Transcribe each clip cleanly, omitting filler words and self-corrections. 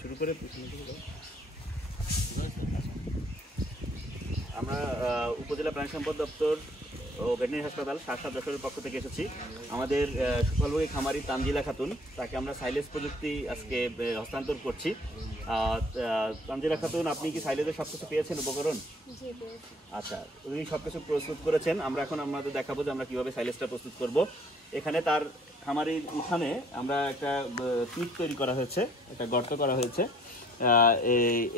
শুরু করে আমরা উপজেলা প্রাণী সম্পদ দপ্তর ও ভেটেরিনারি হাসপাতাল শাসা যশোরের পক্ষ থেকে এসেছি। আমাদের সুফলভোগী খামারি তানজিলা খাতুন, তাকে আমরা সাইলেজ প্রযুক্তি আজকে হস্তান্তর করছি। তানজিলা খাতুন, আপনি কি সাইলেজের সব কিছু পেয়েছেন উপকরণ? আচ্ছা, উনি সব কিছু প্রস্তুত করেছেন। আমরা এখন আমাদের দেখাবো যে আমরা কীভাবে সাইলেজটা প্রস্তুত করব। এখানে তার খামারির উঠানে আমরা একটা পিট তৈরি করা হয়েছে, একটা গর্ত করা হয়েছে।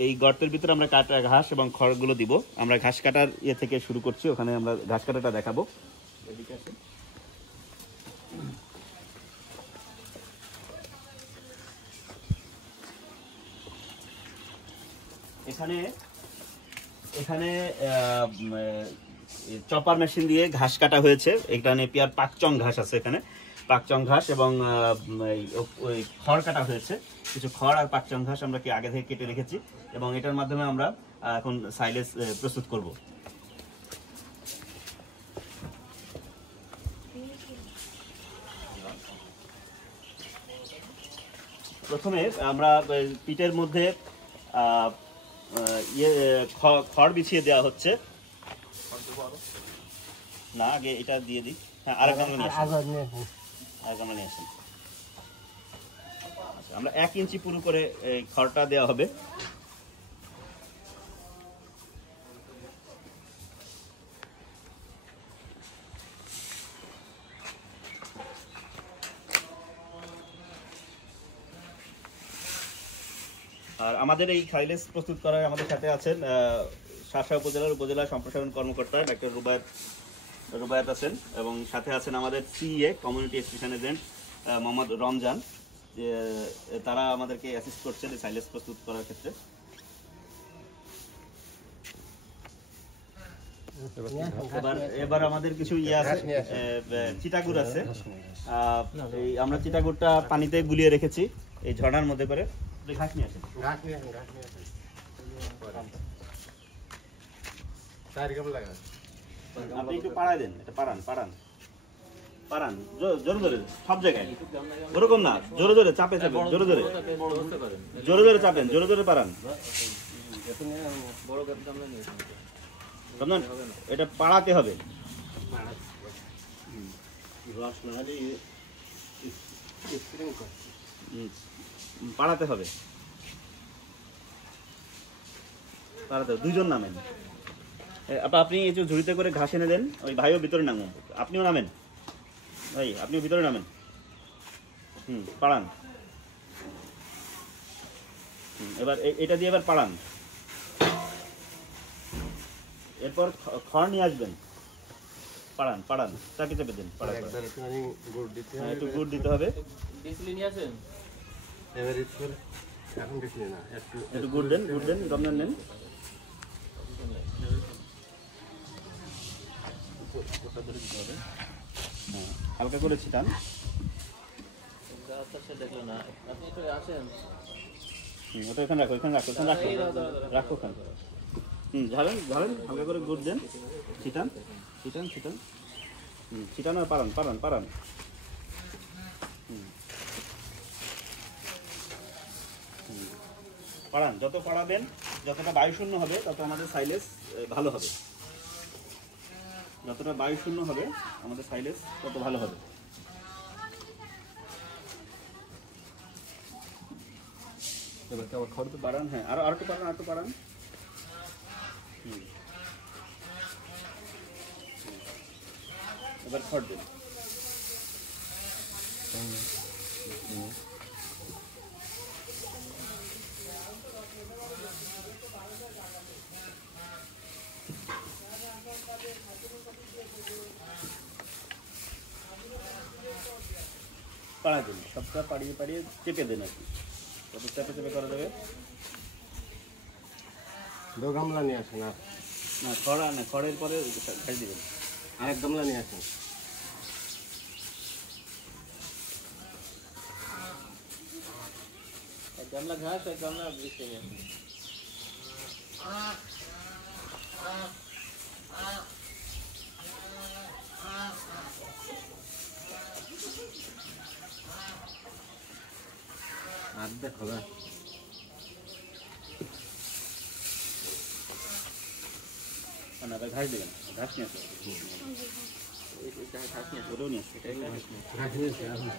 এই গর্তের ভিতরে আমরা কাটা ঘাস এবং খড়গুলো দিব। আমরা ঘাস কাটার থেকে শুরু করছি, ওখানে আমরা ঘাস কাটাটা দেখাবো। এদিকে আসেন। এখানে এখানে চপার মেশিন দিয়ে ঘাস কাটা হয়েছে। এখানে পেয়ার পাকচং ঘাস আছে, এখানে পাকচং ঘাস এবং ওই খড় কাটা হয়েছে। কিছু খড় আর পাকচং ঘাস আমরা আগে থেকে কেটে রেখেছি এবং এটার মাধ্যমে আমরা এখন সাইলেজ প্রস্তুত করব। প্রথমে আমরা পিটের মধ্যে খড় বিছিয়ে দেওয়া হচ্ছে। না, আগে এটা দিয়ে দিই। হ্যাঁ, আর গামলা নিয়ে আসেন। আমরা 1 ইঞ্চি পুরো করে এই খড়টা দেওয়া হবে। আর আমাদের এই সাইলেজ প্রস্তুত করার আমাদের সাথে আছেন শাসা উপজেলা সম্প্রসারণ কর্মকর্তা ডাক্তার রুবায়াত আছেন এবং সাথে আছেন আমাদের CA community extension agent Mohammad Ramzan. তারা আমাদেরকে অ্যাসিস্ট করছেন এই সাইলেজ প্রস্তুত করার ক্ষেত্রে। এবার আমাদের কিছু চিটাগুড় আছে। আমরা চিটাগুড়টা পানিতে গুলিয়ে রেখেছি এই ঝর্ণার মধ্যে করে। ঘাস নিয়ে আসেন। আপনি একটু পাড়ায় দেন, এটা পাড়ান জোরে জোরে সব জায়গায়, ওরকম না, জোরে জোরে চাপে জোরে জোরে চাপেন, জোরে জোরে পাড়ান। এটা পাড়াতে হবে, পাড়াতে হবে। দুইজন নামেন। আপনি এই যে ঝুড়িতে করে ঘাস এনে দেন, ওই ভাইও ভিতরে নামেন, আপনিও নামেন, ভাই আপনিও ভিতরে নামেন। পাড়ান। এবার এটা দিয়ে এবার পাড়ান। এরপর খড় নিয়ে আসবেন, পাড়ান চাপে দেন। একটু গুড় দিতে হবে। একটু গুড় দেন, রমজান নেন। হালকা করে ছিটান। ওটা এখানে রাখো। ঝালেন হালকা করে গুড় দেন, ছিটান। ছিটান আর পাড়ান। যত পাড়াবেন, যতটা বায়ুশূন্য হবে তত আমাদের সাইলেজ ভালো হবে। যতটা বায়ুশূন্য হবে আমাদের সাইলেজ তত ভালো হবে। এবার কি আবার খড় তো বাড়ান? হ্যাঁ, আরো একটু পাড়ান। এবার খড় দিন। পাড়া দিন, সবটা পাড়িয়ে চেপে দেন আর কি, কত চেপে করা যাবে। গামলা নিয়ে আসেন। না, খড়ের পরে খাই দিবেন। আরেক গামলা নিয়ে আসেন। গামলা ঘাস আর গামলা বৃষ্টি নিয়ে আর দেখো না না ঘাস দেবেন, ঘাস নিয়ে আসো, এটা ঘাস নিয়ে আসো। ওটাও নিয়ে আসো। ঘাস নিয়েছে এখন।